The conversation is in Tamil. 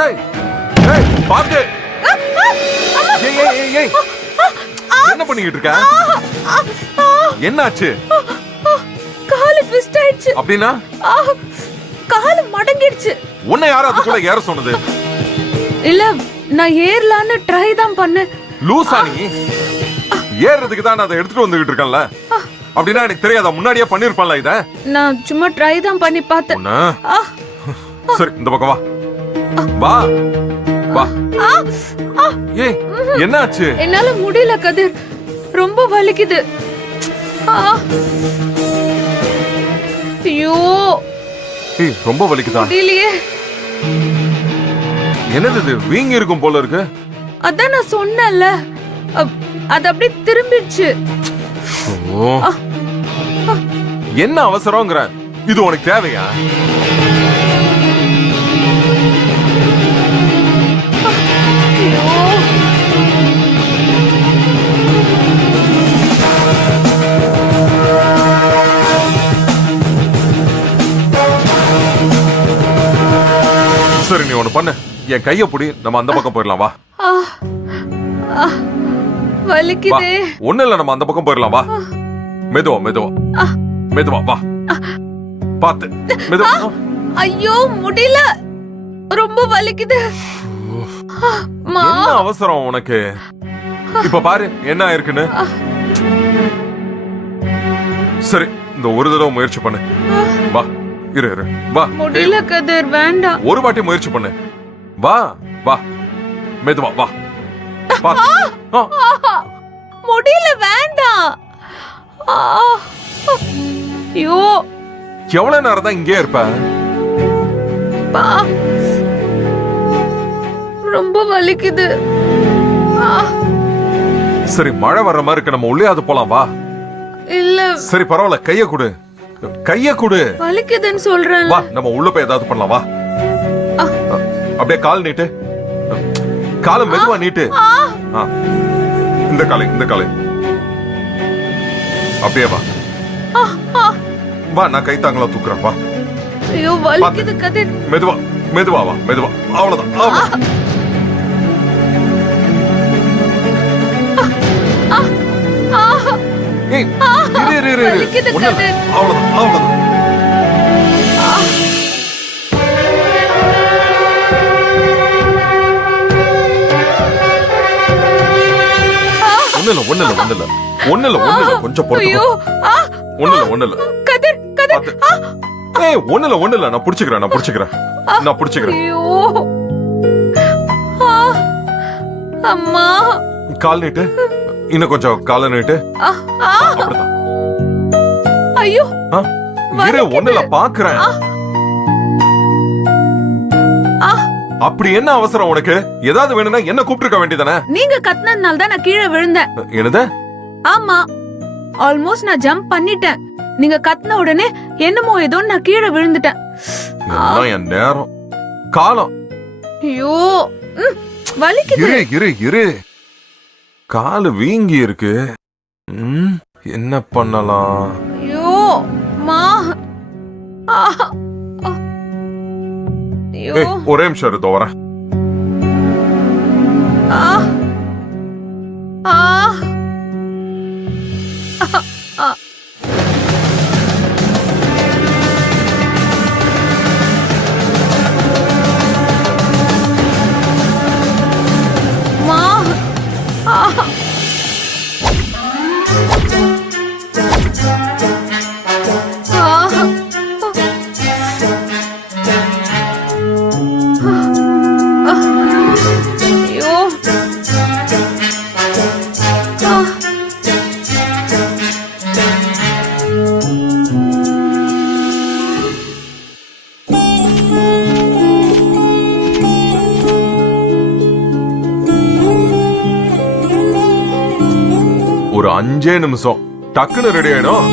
ஏய் ஏய் பாத்து. ஏய் ஏய் ஏய் என்ன பண்ணிட்டு இருக்க? என்னாச்சு? கால் ட்விஸ்ட் ஆயிடுச்சு. அப்படினா? கால் மடங்கிடுச்சு. உன்னை யார் அதுக்குள்ள ஏற சொன்னது? இல்ல நான் ஏறலான்னு ட்ரை தான் பண்ணேன். லூசா நீ? ஏறதுக்கு தான் அதை எடுத்துட்டு வந்துகிட்டு இருக்கேன்ல. அப்படினா எனக்கு தெரியாதா? முன்னாடியே பண்ணிருப்பேன்ல இத. நான் சும்மா ட்ரை தான் பண்ணி பார்த்தேன். சரி இந்த பக்கம் வா. வா வா. ஏய் என்னாச்சு? என்னால முடியல கதிர், ரொம்ப வலிக்குது. ஐயோ ஏய் ரொம்ப வலிக்குதா? முடியலையே. என்னது இது? வீங்கி இருக்கும் போல இருக்கு. அதான் நான் சொன்னேன்ல, அது அப்படியே திரும்பிடுச்சு. என்ன அவசரம்ங்கற? இது உனக்கு தேவையா? சரி நீ ஒண்ணு பண்ணு, என் கைய புடி, நம்ம அந்த பக்கம் போயிடலாம். வா. வலிக்குதே. ஒண்ணு இல்ல, நம்ம அந்த பக்கம் போயிடலாம். வா. மெதுவா மெதுவா மெதுவா வா. பாத்து மெதுவா. ஐயோ முடியல, ரொம்ப வலிக்குது. என்ன அவசரம் உனக்கு? இப்ப பாரு என்ன ஆயிருக்குன்னு. சரி இந்த ஒரு தடவை முயற்சி பண்ணு. வா இரு இரு வா. முடியல கதிர், வேண்டாம். ஒரு வாட்டி முயற்சி பண்ணு. வா வா மெதுவா வா. முடியல, வேண்டாம். ஐயோ எவ்வளவு நேரம் தான் இங்கே இருப்ப? ரொம்ப வலிக்குது. சரி மழை வர்ற மாதிரி இருக்கு, நம்ம உள்ளேயாவது போலாம். வா. இல்ல சரி பரவாயில்ல, கைய கொடு, கைய கொடு. வலிக்குதுன்னு சொல்றேன். வா நம்ம உள்ள போய் ஏதாவது பண்ணலாம். வா. அப்படியே கால் நீட்டு, காலை மெதுவா நீட்டு. இந்த காலை, இந்த காலை. அப்படியே வா. வா நான் கை தாங்களா தூக்குறேன். வா. ஐயோ வலிக்குது கதிர். மெதுவா மெதுவா வா, மெதுவா. அவ்வளவுதான் அவ்வளவுதான். ஏய் இரு இரு இரு. அவ்வளவுதான் அவ்வளவுதான். ஒண்ணுல ஒண்ணுல ஒண்ணுல ஒண்ணுல ஒண்ணுல கொஞ்சம் பொறுத்து. ஒண்ணுல ஒண்ணுல கதிர் கதிர். ஏய் ஒண்ணுல ஒண்ணுல, நான் புடிச்சுக்கிறேன், நான் புடிச்சுக்கிறேன், நான் புடிச்சுக்கிறேன். ஐயோ அம்மா. கால் நீட்டு, இன்னும் கொஞ்சம் காலை நீட்டு. அப்படிதான். ஐயோ இரு ஒண்ணுல பாக்குறேன். அப்படி என்ன அவசரம் உனக்கு? ஏதாவது வேணும்னா என்ன கூப்பிட்டுருக்க வேண்டியதானே? நீங்க கத்துனதுனால தான் நான் கீழே விழுந்தேன். என்னது? ஆமா, ஆல்மோஸ்ட் நான் ஜம்ப் பண்ணிட்டேன். நீங்க கத்துன உடனே என்னமோ ஏதோ நான் கீழே விழுந்துட்டேன். என் நேரம் காலம். ஐயோ வலிக்குது. இரு இரு இரு. காலு வீங்கி இருக்கு. என்ன பண்ணலாம்? ஐயோ மா. ஐயோ ஒரே நிமிஷம் இரு, வரேன். ஒரு 5 நிமிஷம் டக்குன்னு ரெடி ஆயிடும்.